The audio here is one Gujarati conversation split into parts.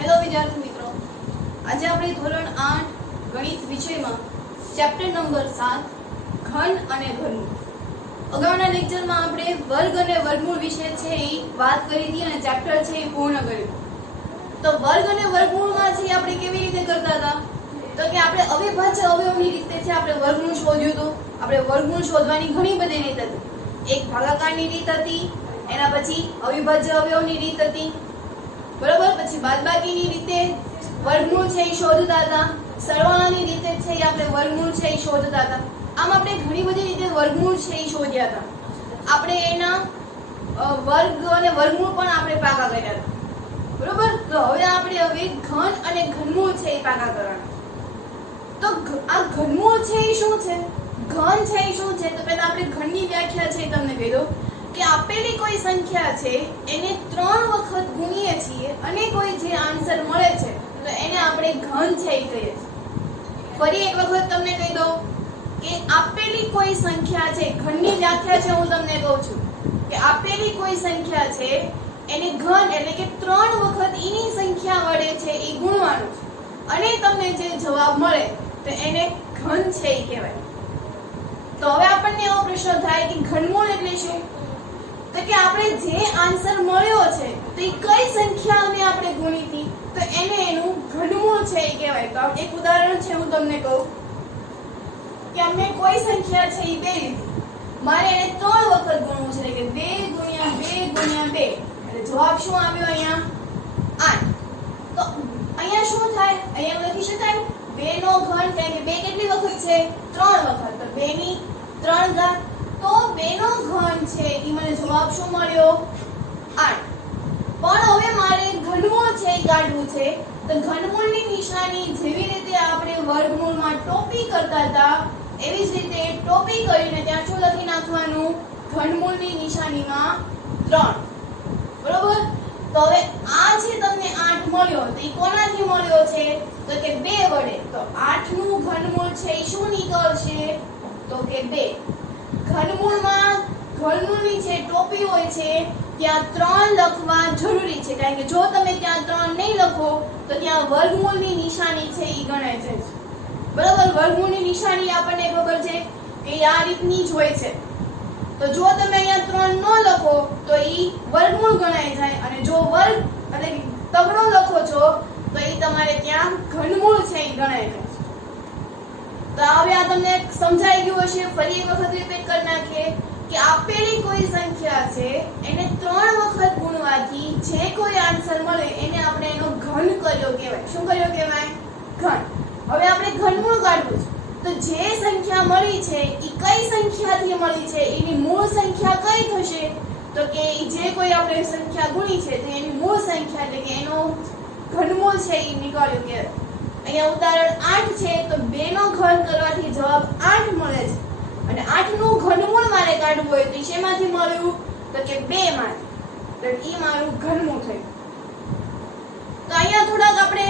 હેલો વિદ્યાર્થી મિત્રો, આજે આપણે ધોરણ 8 ગણિત વિષયમાં ચેપ્ટર નંબર 7 ઘન અને ઘનમૂળ અગાઉના લેક્ચરમાં આપણે વર્ગ અને વર્ગમૂળ વિશે છે એ વાત કરી હતી અને ચેપ્ટર છે એ પૂર્ણ કર્યું. તો વર્ગ અને વર્ગમૂળમાં છે આપણે કેવી રીતે કરતા હતા તો કે આપણે અવિભાજ્ય અવયવની રીતે છે આપણે વર્ગમૂળ શોધ્યું હતું. આપણે વર્ગમૂળ શોધવાની ઘણી બધી રીત હતી. એક ભાગાકારની રીત હતી, એના પછી અવિભાજ્ય અવયવની રીત હતી, બરાબર. પછી બાદબાકીની રીતે વર્ગમૂળ છે એ શોધતા હતા, સરવાળાની રીતે છે એ આપણે વર્ગમૂળ છે એ શોધતા હતા. આમ આપણે ઘણી બધી રીતે વર્ગમૂળ છે એ શોધ્યા હતા. આપણે એના વર્ગ અને વર્ગમૂળ પણ આપણે પાકા કર્યા હતા, બરાબર. તો હવે આપણે ઘન અને ઘનમૂળ છે એ પાકા કરવાના. તો આ ઘનમૂળ છે એ શું છે, ઘન છે એ શું છે, તો પહેલા આપણે ઘનની વ્યાખ્યા છે તમને કહી દઉં કે આપેલી કોઈ સંખ્યા છે એને 3 વખત ગુણીએ છીએ અને કોઈ જે આન્સર મળે છે તો એને આપણે ઘન છે એ કહીએ છીએ. ફરી એક વખત તમને કહી દઉં કે આપેલી કોઈ સંખ્યા છે, ઘનની વ્યાખ્યા છે હું તમને કહું છું કે આપેલી કોઈ સંખ્યા છે એને ઘન એટલે કે 3 વખત એની સંખ્યા વડે છે એ ગુણવાનું છે અને તમને જે જવાબ મળે તો એને ઘન છે એ કહેવાય. તો હવે આપણને એવો પ્રશ્ન થાય કે ઘનમૂળ એટલે શું, તો કે આપણે જે આન્સર મળ્યો છે તો એ કઈ સંખ્યાને આપણે ગુણી હતી તો એને એનું ઘનમૂળ છે એ કહેવાય. તો એક ઉદાહરણ છે હું તમને કહું કે અમે કોઈ સંખ્યા છે એ 2 લીધી, મારે એને 3 વખત ગુણવું છે એટલે કે 2 ગુણ્યા 2 ગુણ્યા 2 એટલે જવાબ શું આવ્યો અહીંયા 8. તો અહીંયા શું થાય, અહીંયા લખી શકાય 2 નો ઘન એટલે કે 2 કેટલી વખત છે 3 વખત, તો 2 ની 3 ઘાત. તો 2 નો ઘન છે એ મને જવાબ શું મળ્યો 8. પણ હવે મારે ઘનમૂળ છે એ કાઢવું છે તો ઘનમૂળની નિશાની જેવી રીતે આપણે વર્ગમૂળમાં ટોપી કરતા હતા એવી જ રીતે ટોપી કરીને ત્યાં શું લખી નાખવાનું, ઘનમૂળની નિશાનીમાં 3, બરોબર. તો હવે આ જે તમને 8 મળ્યો તો એ કોનાથી મળ્યો છે તો કે 2 વડે. તો 8 નું ઘનમૂળ છે એ શું નીકળશે તો કે 2. ઘનમૂળમાં ઘનમૂળની જે ટોપી હોય છે ત્યાં 3 લખવા જરૂરી છે, કારણ કે જો તમે ત્યાં 3 નહીં લખો તો ત્યાં વર્ગમૂળની નિશાની છે એ ગણાય છે, બરાબર. વર્ગમૂળની નિશાની આપણને ખબર છે કે આ રીતની જ હોય છે. તો જો તમે અહીંયા 3 ન લખો તો એ વર્ગમૂળ ગણાય જાય અને જો વર્ગ એટલે તગડો લખો છો તો એ તમારે ત્યાં ઘનમૂળ છે એ ગણાય જાય. તો હવે આ તમને સમજાઈ ગયું હશે. ફરી એક વખત રિપીટ કરી નાખીએ કે આપેલી કોઈ સંખ્યા છે એને 3 વખત ગુણવાથી જે કોઈ આન્સર મળે એને આપણે એનો ઘન કર્યો કહેવાય. શું કર્યો કહેવાય, ઘન. હવે આપણે ઘનમૂળ કાઢવું છે તો જે સંખ્યા મળી છે એ કઈ સંખ્યાથી મળી છે, એની મૂળ સંખ્યા કઈ થશે તો કે જે કોઈ આપણે સંખ્યા ગુણી છે તો એની મૂળ સંખ્યા એટલે કે એનો ઘનમૂળ છે એ નીકળ્યો કહેવાય. અહીંયા ઉદાહરણ 8 છે તો 2 નો ઘન કરવાથી જવાબ 8 મળે છે અને 8 નું ઘનમૂળ મારે કાઢવું હોય તો શેમાંથી મળ્યું તો કે 2 માંથી, તો ઈ મારું ઘનમૂળ થયું. તો અહીંયા થોડાક આપણે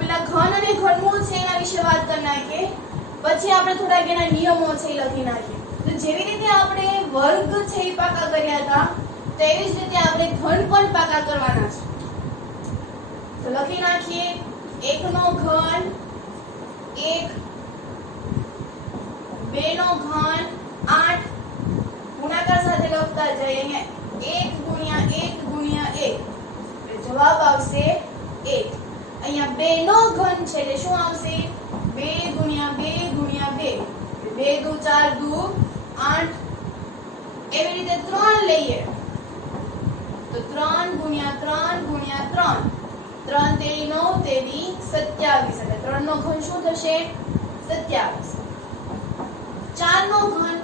પેલા ઘન અને ઘનમૂળ છે એના વિશે વાત કરી નાખીએ, પછી આપણે થોડાક એના નિયમો છે એ લખી નાખીએ. તો જેવી રીતે આપણે વર્ગ છે એ પાકા કર્યા હતા તો એવી જ રીતે આપણે ઘન પણ પાકા કરવાના છે. તો લખી નાખીએ 1 નો ઘન 1, 2 નો ઘન 8, ગુણાકાર સાથે લખતા જઈએ. અહીંયા 1 ગુણ્યા 1 જવાબ આવશે 1. અહીંયા 2 નો ઘન છે એટલે શું આવશે 2 ગુણ્યા 2 ગુણ્યા 2 2 દુ 4 દુ 8. એવી રીતે 3 લઈએ તો 3 ગુણ્યા 3 ગુણ્યા 3 3 તેરી 9 તેરી 27 એટલે 3 નો ઘન શું થશે 27. 4 નો ઘન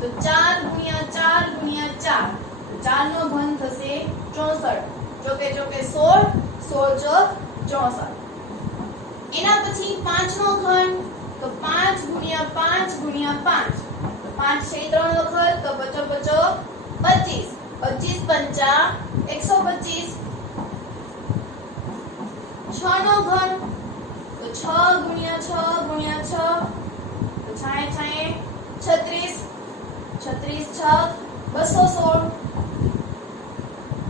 તો 4 ગુણ્યા 4 ગુણ્યા 4 તો 4 નો ઘન થશે 64. ચોકે ચોકે 16, 16 ચોક 64. એના પછી 5 નો ઘન તો 5 ગુણ્યા 5 ગુણ્યા 5 તો 5 છે 3 વખત તો 5 5 25, 25 પંચા 125. 6 નો ઘન તો 6 ગુણ્યા 6 ગુણ્યા 6 તો 6 36, 36 6 216.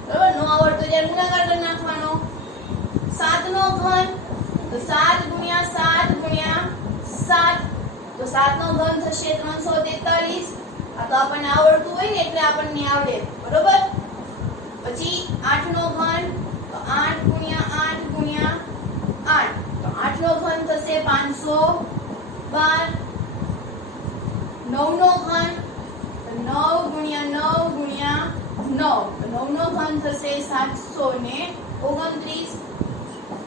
બરાબર. નો આવડતો ત્યારે ગુણાકાર કરી નાખવાનો. ઘન તો 7 ગુણ્યા 7 ગુણ્યા 7 તો 7 નો ઘન થશે 343 આ તો આપણને આવડતું હોય ને એટલે આપણને આવડે બરોબર પછી 8 નો ઘન તો 8 ગુણ્યા 8 ગુણ્યા 8 તો 8 નો ઘન થશે 512 9 નો ઘન તો 9 ગુણ્યા 9 ગુણ્યા 9 તો 9 નો ઘન થશે 729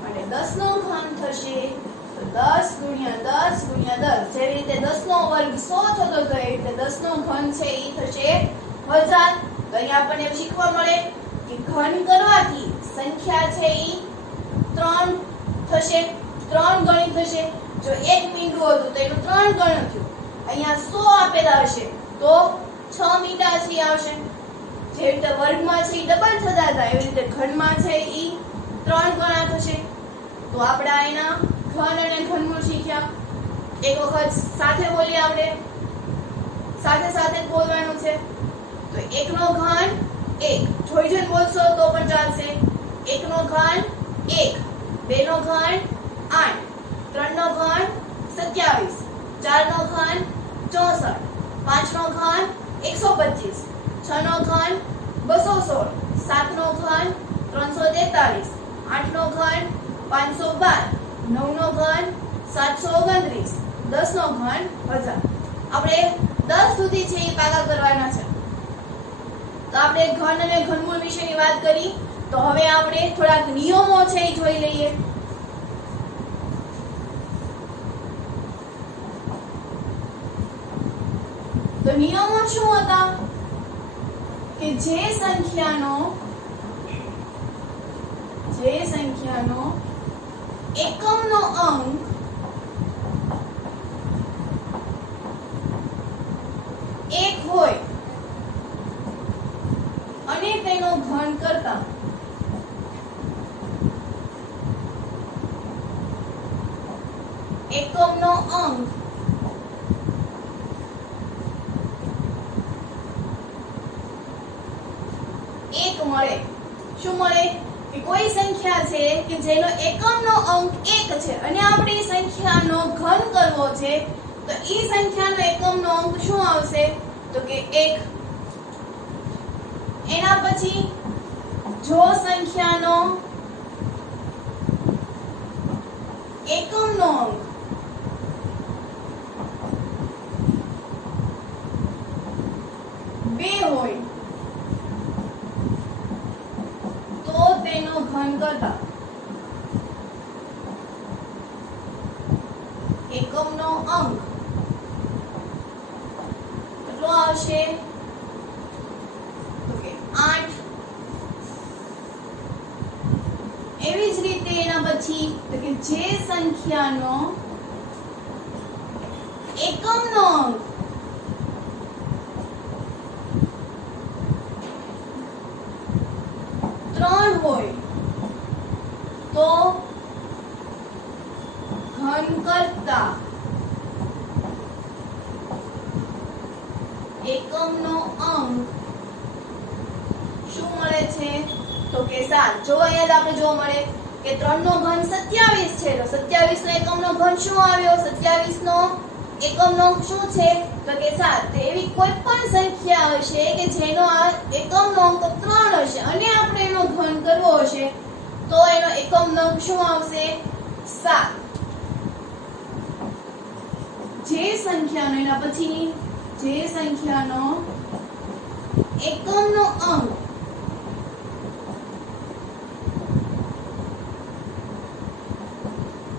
અને 10 નો ઘન થશે તો 10 ગુણ્યા 10 ગુણ્યા 10 જેવી રીતે 10 નો વર્ગ 100 થતો જાય એટલે 10 નો ઘન છે ઈ થશે 1000 તો અહીંયા આપણને શીખવા મળે કે ઘન કરવાથી સંખ્યા છે ઈ 3 થશે 3 ગણી થશે જો 1 મીંડું હતું તો એનું 3 ગણ થયું અહીંયા 100 આપેલા હશે તો 6 મીંડા છે આવશે જે રીતે વર્ગમાં છે ઈ ડબલ થતા હતા એવી રીતે ઘનમાં છે ઈ 3 ગણા થશે તો આપણે એના ઘન અને ઘનમૂળ શીખ્યા એક વખત સાથે બોલીએ આપણે સાથે સાથે જ બોલવાનું છે તો 1 નો ઘન 1 જોઈ જોઈને બોલશો તો પણ ચાલશે 1 નો ઘન 1 2 નો ઘન 8 3 નો ઘન 27 4 નો ઘન 64 5 નો ઘન 125 6 નો ઘન 216 7 નો ઘન 343 8 નો ઘન 512 9 નો ઘન 729 10 નો ઘન 1000 આપણે 10 સુધી છે એ પાકા કરવાના છે તો આપણે ઘન અને ઘનમૂળ વિશેની વાત કરી તો હવે આપણે થોડાક નિયમો છે એ જોઈ લઈએ તો નિયમો શું હતા કે જે સંખ્યાનો એકમનો અંક એક હોય અને તેનો ઘન કરતા એકમનો અંક એક મળે શું મળે કે કોઈ સંખ્યા છે કે જેનો એકમનો અંક 1 છે અને આપણે એ સંખ્યાનો ઘન કરવો છે તો ઈ સંખ્યાનો એકમનો અંક શું આવશે તો કે 1 એના પછી જો સંખ્યાનો એકમનો અંક 2 હોય તો તેનો ઘન કરતા એકમનો અંક કેટલો આવશે તો કે 8 એવી જ રીતે એના પછી તો કે જે સંખ્યાનો એકમનો અંક 3 હોય તો ઘન કરતા એકમનો અંક શું મળે છે તો કે 7 જો અહીંયા આપણે જોવા મળે કે 3 નો ઘન 27 છે તો 27 નો એકમનો ઘન શું આવ્યો 27 નો એકમનો અંક શું છે તો કે 7 તો એવી કોઈ પણ સંખ્યા હશે કે જેનો આ એકમનો અંક 3 હશે અને આપણે એનો ઘન કરવો હશે તો એનો એકમનો અંક શું આવશે 7 જે સંખ્યાનો એના પછીની જે સંખ્યાનો એકમનો અંક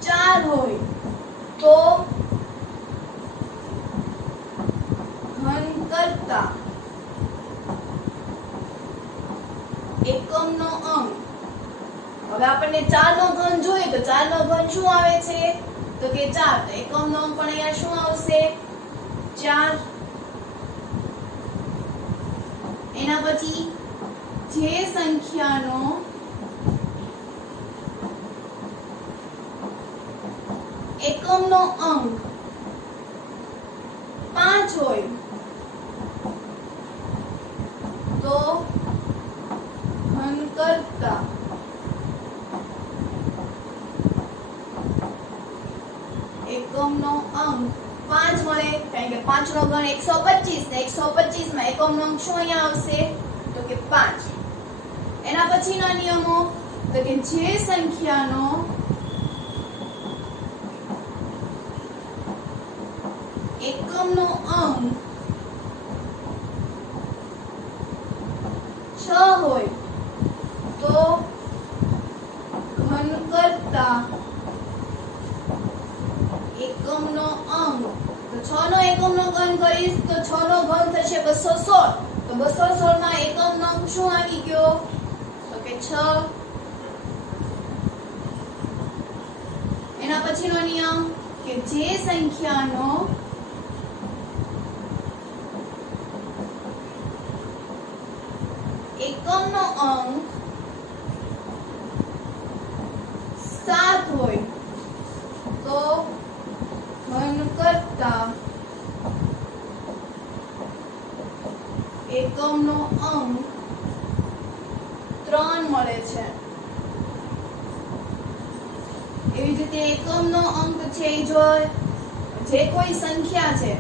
4 હોય તો ઘન કરતા એકમનો અંક હવે આપણને 4 નો ઘન જોઈએ તો 4 નો ઘન શું આવે છે તો કે 4 તો એકમનો અંક પણ અહીંયા શું આવશે 4 એના પછી જે સંખ્યાનો એકમનો અંક 5 હોય તો ઘન કરતા એકમનો અંક 5 મળે, કારણ કે 5 નો ઘન 125 ને 125 માં એકમનો અંક શું અહીંયા આવશે તો કે 5. એના પછીના નિયમો તો કે જે સંખ્યાનો એકમનો અંક 6 હોય તો ઘન કરતા એકમનો અંક, તો 6 નો એકમનો ઘન કરીશ તો 6 નો ઘન થશે 216, તો 216 માં એકમનો અંક શું આવી ગયો તો કે 6. એના પછીનો નિયમ કે જે સંખ્યાનો એકમનો અંક 7 હોય તો ઘન કરતા એકમનો અંક 3 મળે છે. એવી જ રીતે એકમનો અંક છે જો જે કોઈ સંખ્યા છે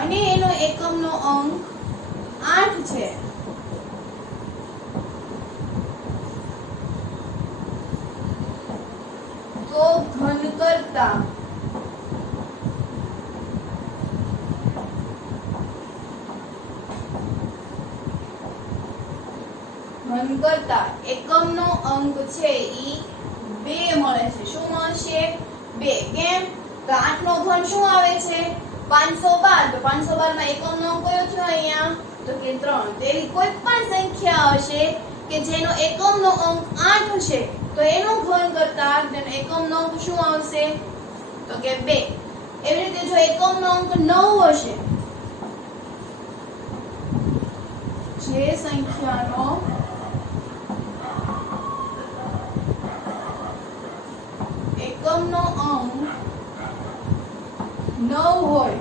અને એનો એકમનો અંક 8 છે તો ઘન કરતા એકમનો અંક છે ઈ 2 મળે છે. શું મળશે 2. કેમ તો 8 નો ઘન શું આવે છે 512, તો 512 માં એકમનો અંક કયો થયો અહીંયા તો કે 3. તો એવી કોઈ પણ સંખ્યા હશે કે જેનો એકમનો અંક 8 હશે તો એનો ઘન કરતા તેનો એકમનો અંક શું આવશે તો કે 2. એવી રીતે જો એકમનો અંક 9 હશે, જે સંખ્યાનો એકમનો અંક 9 હોય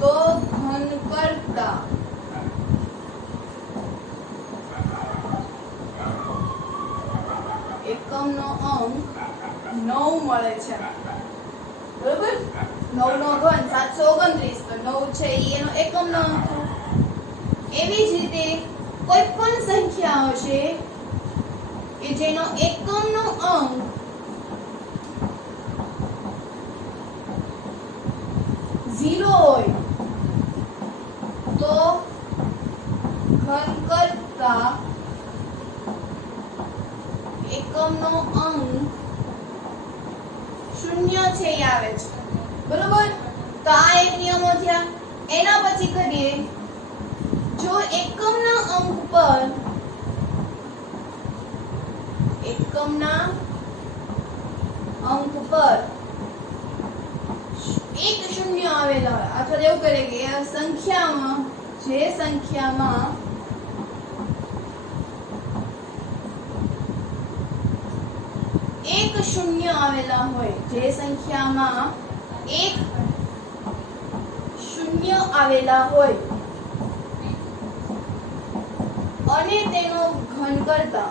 તો ઘન કરતા એકમનો અંક 9 મળે છે. બરોબર, 9 નો ઘન 729, તો 9 છે ઈ એનો એકમનો અંક. એવી જ રીતે કોઈ પણ સંખ્યા હશે કે જેનો એકમનો અંક 0 હોય તો ઘન કરતા એકમનો અંક 0 છે એ આવે છે. બરોબર, તો આ એક નિયમો થયા. એના પછી કરીએ જો એકમના અંક પર એક શૂન્ય આવેલા હોય અથવા એવું કરે કે સંખ્યામાં જે સંખ્યામાં એક શૂન્ય આવેલા હોય, જે સંખ્યામાં એક શૂન્ય આવેલા હોય અને તેનો ઘન કરતા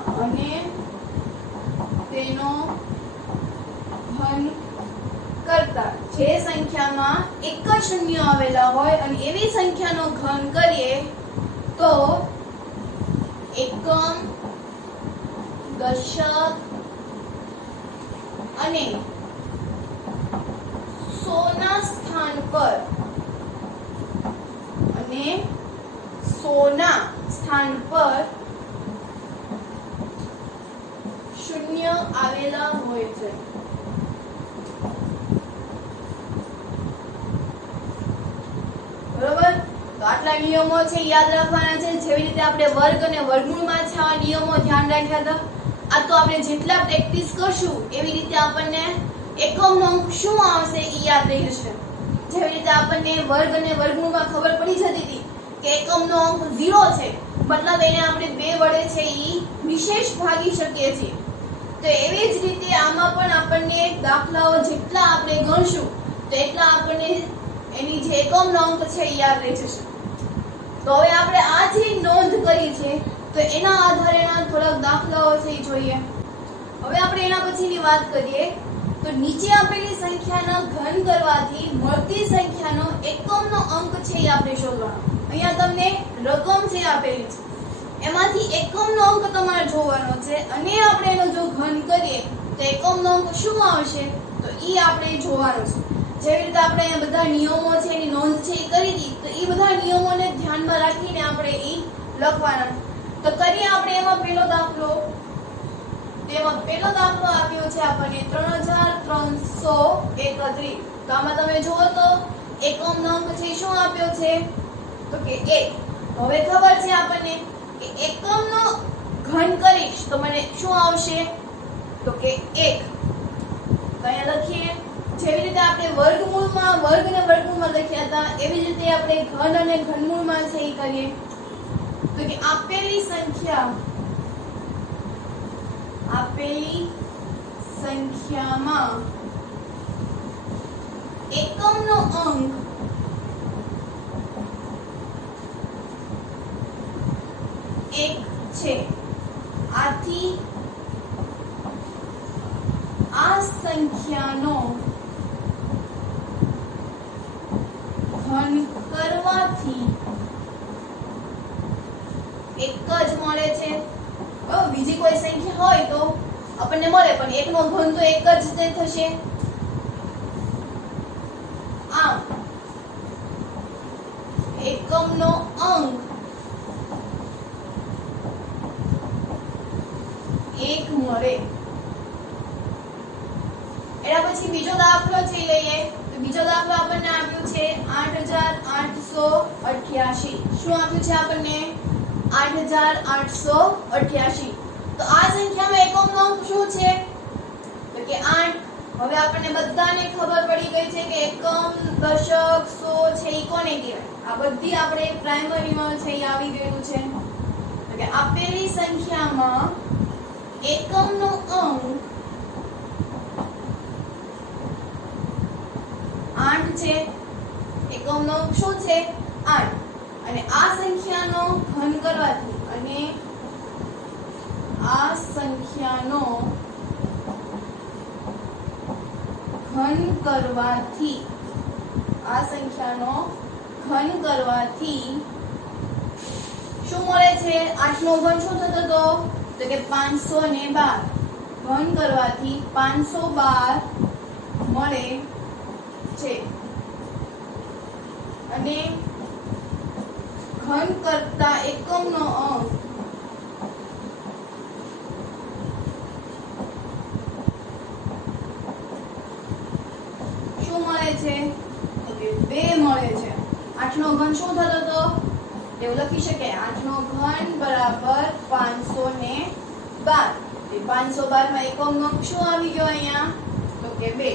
જે સંખ્યામાં એક જ શૂન્ય આવેલા હોય અને એવી સંખ્યાનો ઘન કરીએ તો એકમ, દશક અને સોના સ્થાન પર શૂન્ય આવેલા હોય છે. બરોબર, તો આટલા નિયમો છે યાદ રાખવાના છે. જેવી રીતે આપણે વર્ગ અને વર્ગમૂળમાં છે આ નિયમો ધ્યાન રાખ્યા હતા. આ તો આપણે જેટલા પ્રેક્ટિસ કરશું એવી રીતે આપણને એકમનો અંક શું આવશે એ યાદ રહી જશે. જેવી રીતે આપણને વર્ગ અને વર્ગમૂળમાં ખબર પડી જતી હતી કે એકમનો અંક 0 છે, મતલબ એને આપણે 2 વડે છે ઈ વિશેષ ભાગી શકીએ છીએ. તો એવી જ રીતે આમાં પણ આપણને દાખલાઓ જેટલા આપણે ગણશું તો એટલા આપણને એની જે એકમનો અંક છે એ યાદ રહી જશે. તો હવે આપણે આ જે નોંધ કરી છે તો એના આધારેના થોડાક દાખલાઓ છે એ જોઈએ. હવે આપણે એના પછીની વાત કરીએ તો નીચે આપેલી સંખ્યાના ઘન કરવાથી મળતી સંખ્યાનો એકમનો અંક છે એ આપણે શોધવાનો. અહીંયા તમને રકમ છે આપેલી છે, એમાંથી એકમનો અંક તમારે જોવાનો છે અને આપણે એનો જો ઘન કરીએ તો એકમનો અંક શું આવશે તો ઈ આપણે જોવાનું છે. જેવી રીતે આપણે અહીંયા બધા નિયમો છે એની નોંધ છે એ કરી દી તો ઈ બધા નિયમોને ધ્યાનમાં રાખીને આપણે ઈ લખવાના. તો કરીએ આપણે એમાં પહેલો દાખલો. તેમાં પહેલો દાખલો આપ્યો છે આપણને 3331. તો આમાં તમે જુઓ તો એકમનો અંક છે શું આપ્યો છે તો કે 1. હવે ખબર છે આપણને કે એકમનો ઘન કરીશ તો મને શું આવશે તો કે 1. તો અહીંયા લખીએ જેવી રીતે આપણે વર્ગમૂળમાં વર્ગ અને વર્ગમૂળમાં લખ્યા હતા એવી જ રીતે આપણે ઘન અને ઘનમૂળમાં છે એ કરીએ. તો કે આપેલી સંખ્યામાં એકમનો અંક એક છે. આથી આ સંખ્યાનો ઘન કરવાથી એક જ મળે છે. બીજી કોઈ સંખ્યા હોય તો આપણને મળે પણ એકનો ઘન તો એક જ થશે. આમ એકમનો અંક એક મળે. એના પછી બીજો દાખલો છે લઈએ તો બીજો દાખલો આપણને આપ્યું છે 8888. શું આપ્યું છે આપણને 8888. તો આ સંખ્યામાં એકમનો અંક શું છે તો કે 8. હવે આપણને બધાને ખબર પડી ગઈ છે કે એકમ દશક સો છે ઈ કોને કહેવાય. આ બધી આપણે પ્રાઇમરીમાં છે ઈ આવી ગયેલું છે. તો કે આપેલી સંખ્યામાં એકમનો અંક 8 છે. એકમનો અંક શું છે 8 અને આ સંખ્યાનો ઘન કરવાથી આ સંખ્યાનો ઘન કરવાથી શું મળે છે 8 નો ઘન શું થતો હતો તો કે 512. ઘન કરવાથી 512 મળે છે અને ઘન કરતા એકમનો અંક શું મળે છે તો કે 2 મળે છે. 8 નો ઘન શું થતો હતો એવું લખી શકાય 8 નો ઘન બરાબર 512. 512 માં એકમનો અંક શું આવી ગયો અહીંયા તો કે 2.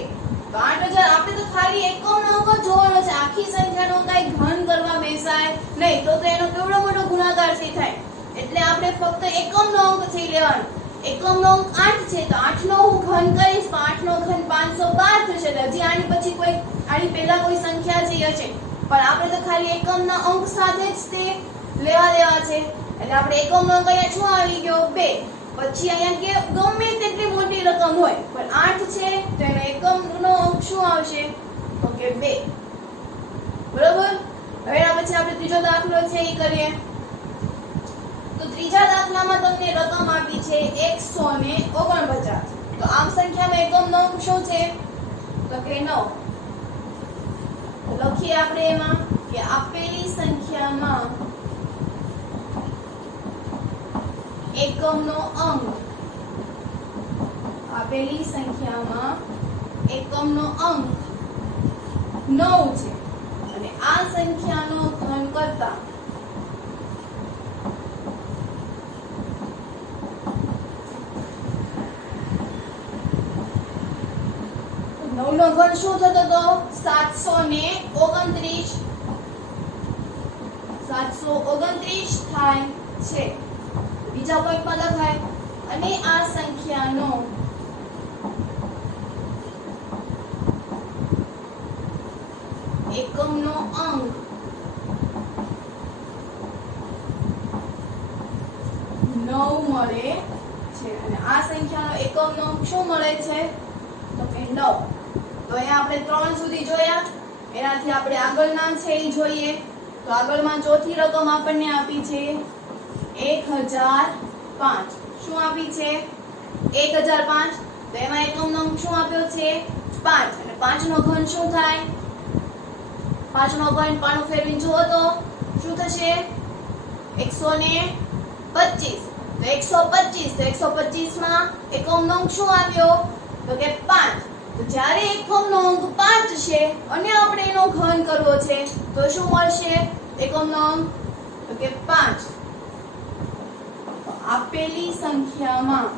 તો 8000 આપણે તો ખાલી એકમનો અંક જ જોવાનો છે. આખી સંખ્યાનો કઈ ઘન કરવા બેસાય નહીં તો એનો કેવડો મોટો ગુણાકાર છે થાય. એટલે આપણે ફક્ત એકમનો અંક છે લેવાનો. એકમનો અંક 8 છે તો 8 નો હું ઘન કરીશ તો 8 નો ઘન 512 થશે. હજી આની પછી કોઈ આની પહેલા કોઈ સંખ્યા છે હશે પણ આપણે તો ખાલી એકમના અંક સાથે જ તે લેવા દેવા છે. એટલે આપણે એકમનો અંક અહીંયા શું આવી ગયો 2. પછી અહીંયા કે ગમે તેટલી મોટી રકમ હોય પણ 8 છે તો એનો એકમનો અંક શું આવશે તો કે 2. બરોબર. હવે એના પછી આપણે ત્રીજો દાખલો છે એ કરીએ. તો ત્રીજા દાખલામાં તમને રકમ આપી છે 149. તો આમ સંખ્યામાં એકમનો અંક શું છે તો કે 9. લખીએ આપણે એમાં કે આપેલી સંખ્યામાં એકમનો અંક 9 છે અને આ સંખ્યાનો ઘન કરતા 9 નો ઘન શું થતો હતો 729. 729 થાય છે. બીજા પોઈન્ટમાં લખાય અને આ સંખ્યાનો એકમનો અંક 9 મળે છે અને આ સંખ્યાનો એકમનો અંક શું મળે છે તો કે 9. તો અહીંયા આપણે 3 સુધી જોયા. એનાથી આપણે આગળના છે એ જોઈએ. તો આગળમાં ચોથી રકમ આપણને આપી છે 1005. શું આપી છે 1005. તો એમાં એકમનો અંક શું આપ્યો છે 5 અને 5 નો ઘન શું થાય 5 નો ઘન પાનું ફેરવીને જુઓ તો શું થશે 125. તો 125 માં એકમનો અંક શું આવ્યો તો કે 5. તો જ્યારે એકમનો અંક 5 છે અને આપણે એનો ઘન કરવો છે તો શું મળશે એકમનો અંક તો કે 5. તો આપેલી સંખ્યામાં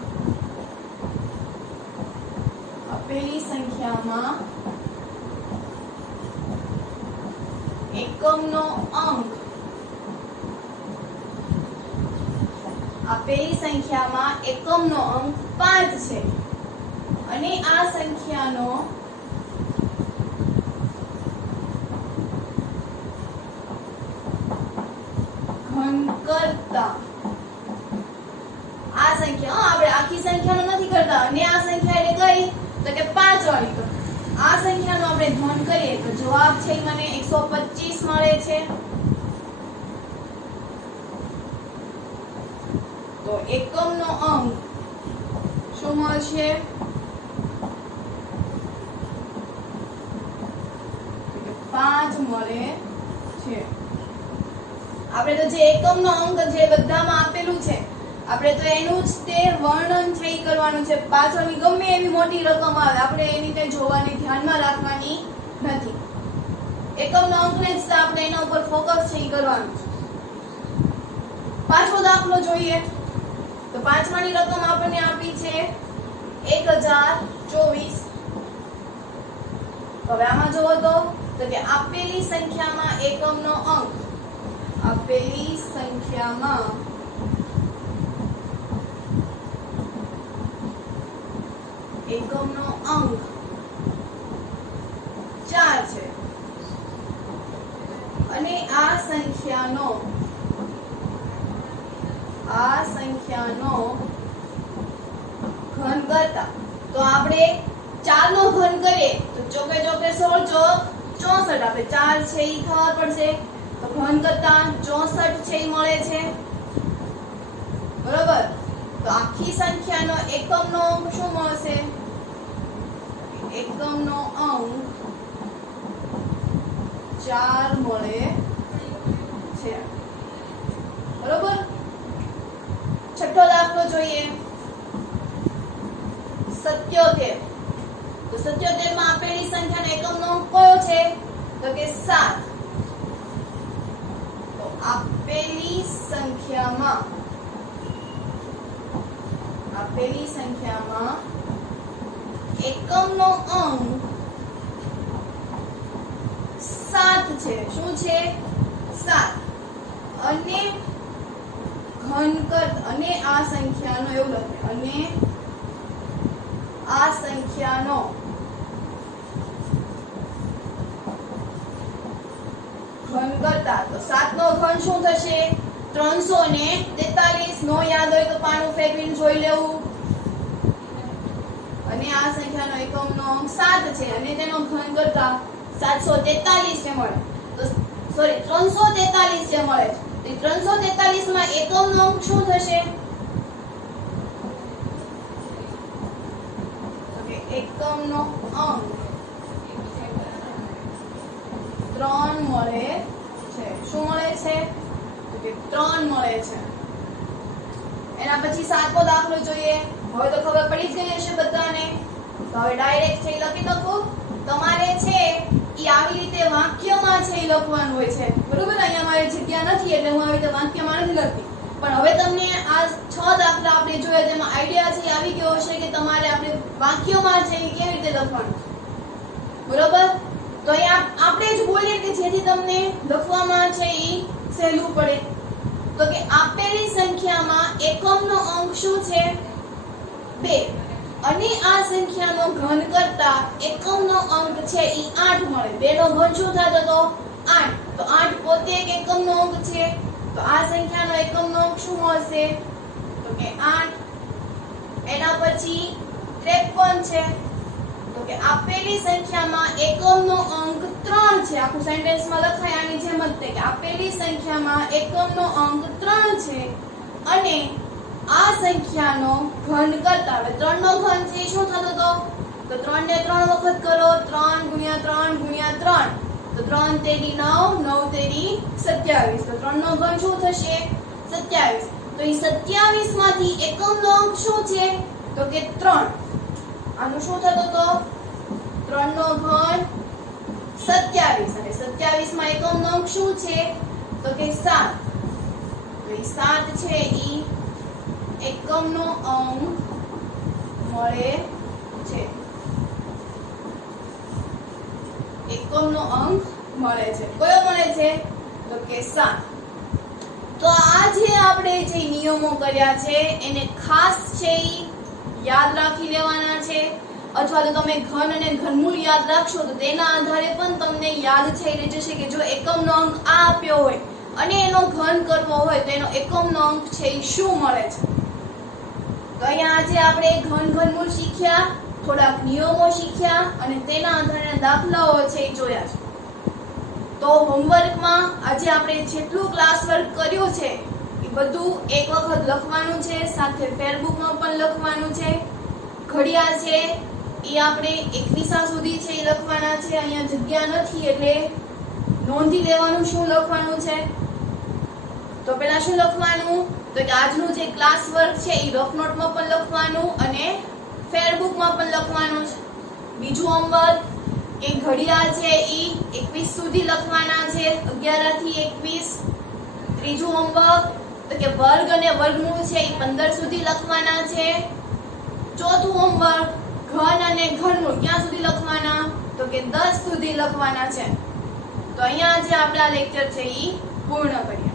એકમનો અંક આપેલી સંખ્યામાં એકમનો અંક 5 છે અને આ સંખ્યાનો ઘન કરતા આ સંખ્યા આપણે આખી સંખ્યાનો નથી કરતા અને આ સંખ્યા એટલે કઈ તો કે 5 વાળી. તો આ સંખ્યાનો આપણે ઘન કરીએ તો જવાબ છે મને 125 મળે છે. તો એકમનો અંક શું મળશે 5 મળે છે. આપણે તો જે એકમનો અંક જે બધામાં આપેલું છે આપણે તો એનું જ તે વર્ણન છે ઈ કરવાનું છે. પાછળની ગમે એવી મોટી રકમ આવે આપણે એની કઈ જોવાની ધ્યાનમાં રાખવાની નથી. એકમનો અંકને જ આપણે એના ઉપર ફોકસ છે ઈ કરવાનું છે. પાંચમો દાખલો જોઈએ. તો પાંચમાની રકમ આપણને આપી છે 1024. હવે આમાં જોવો તો કે આપેલી સંખ્યામાં એકમનો અંક એકમનો અંક 4 છે અને આ સંખ્યાનો ઘન કરતા તો આપણે 4 નો ઘન કરીએ તો ચોકે ચોકે 16 ચોક 64 આપણે 4 છે ઈ ખબર પડશે. તો ઘન કરતા 64 છે ઈ મળે છે બરોબર. તો આખી સંખ્યાનો એકમનો અંક શું મળશે એકમનો અંક 4 મળે છે બરોબર. છઠ્ઠો દાખલો જોઈએ 77. તો 77 માં આપેલી સંખ્યાનો એકમનો અંક કયો છે તો કે 7. તો આપેલી સંખ્યામાં એકમનો અંક 7 છે. શું છે 7 અને ઘન કર અને આ સંખ્યાનો એવું લખે અને આ સંખ્યાનો ઘન કરતા તો 7 નો ઘન શું થશે 343. નો યાદ હોય તો પાનું ફેરવીને જોઈ લેવું. અને આ સંખ્યાનો એકમનો અંક 7 છે અને તેનો ઘન કરતા 743 છે મળે. તો સોરી 343 છે મળે. તો 343 માં એકમનો અંક શું થશે ઓકે એકમનો અંક 3 મળે છે. શું મળે છે તો કે 3 મળે છે. એના પછી સાતમો દાખલો જોઈએ. હવે તો ખબર પડી જ ગઈ હશે બધાને. તો હવે ડાયરેક્ટ છે લખી નાખો. તમારે છે ઈ આવી રીતે વાક્યમાં છે ઈ લખવાનું હોય છે બરોબર. અહીંયા મારી જગ્યા નથી એટલે હું આવી રીતે વાક્યમાં નથી લખતી. પણ હવે તમને આ 6 દાખલા આપણે જોયા તેમાં આઈડિયા છે આવી ગયો હશે કે તમારે આપણે વાક્યમાં છે ઈ કેવી રીતે લખવાનું બરોબર. તો અહીંયા આપણે જ બોલીએ કે જેથી તમને લખવામાં છે ઈ સહેલું પડે. તો કે આપેલી સંખ્યામાં એકમનો અંક શું છે 2 અને આ સંખ્યાનો ઘન કરતા એકમનો અંક છે ઈ 8 મળે. 2 નો ઘન શું થતો તો 8. તો 8 પોતે એક એકમનો અંક છે. તો આ સંખ્યાનો એકમનો અંક શું મળશે તો કે 8 પછી 53 છે. તો કે આપેલી સંખ્યામાં એકમનો અંક 3 છે. આખું સેન્ટેન્સમાં લખાય આની જેમ જ તે કે આપેલી સંખ્યામાં એકમનો અંક 3 છે અને આ સંખ્યાનો ઘન કરતા. હવે 3 નો ઘન છે એ શું થતો તો 3 ને 3 વખત કરો 3 ગુણ્યા 3 ગુણ્યા 3 તો 3 તેરી 9 9 તેરી 27. તો 3 નો ઘન શું થશે 27. તો એ 27 માંથી એકમનો અંક શું છે તો કે 3. આનું શું થતું તો 3 નો ઘન 27 અને 27 માં એકમનો અંક શું છે તો કે 7. તો એ 7 છે ઈ એકમનો અંક મળે છે. એકમનો અંક મળે છે. કયો મળે છે તો કે 7. તો આ જે આપણે જે નિયમો કર્યા છે એને ખાસ છે ઈ યાદ રાખી લેવાના છે. અથવા તો તમે ઘન અને ઘનમૂળ યાદ રાખશો તો તેના આધારે પણ તમને યાદ થઈ રહી જશે કે જો એકમનો અંક આ આપ્યો હોય અને એનો ઘન કરવો હોય તો એનો એકમનો અંક છે એ શું મળે છે. તો અહીંયા આજે આપણે ઘન ઘનમૂળ શીખ્યા, થોડાક નિયમો શીખ્યા અને તેના આધારે દાખલાઓ છે એ જોયા છે. તો હોમવર્કમાં આજે આપણે જેટલું ક્લાસ વર્ક કર્યું છે એ બધું એક વખત લખવાનું છે, સાથે ફેરબુકમાં પણ લખવાનું છે. ઘડિયાળ છે એ આપણે 21 સુધી છે એ લખવાના છે. અહીંયા જગ્યા નથી એટલે નોંધી લેવાનું શું લખવાનું છે. તો પહેલા શું લખવાનું તો કે આજનું જે ક્લાસ વર્ક છે એ રફ નોટમાં પણ લખવાનું અને ફેરબુકમાં પણ લખવાનું છે. બીજું હોમવર્ક કે ઘડિયાળ છે એ 21 સુધી લખવાના છે, 11 થી 21. ત્રીજું હોમવર્ક તો કે વર્ગ અને વર્ગમૂળ છે એ 15 સુધી લખવાના છે. ચોથું હોમવર્ક ઘન અને ઘનમૂળ ક્યાં સુધી લખવાના તો કે 10 સુધી લખવાના છે. તો અહીંયા જે આપણા લેક્ચર છે એ પૂર્ણ કરીએ.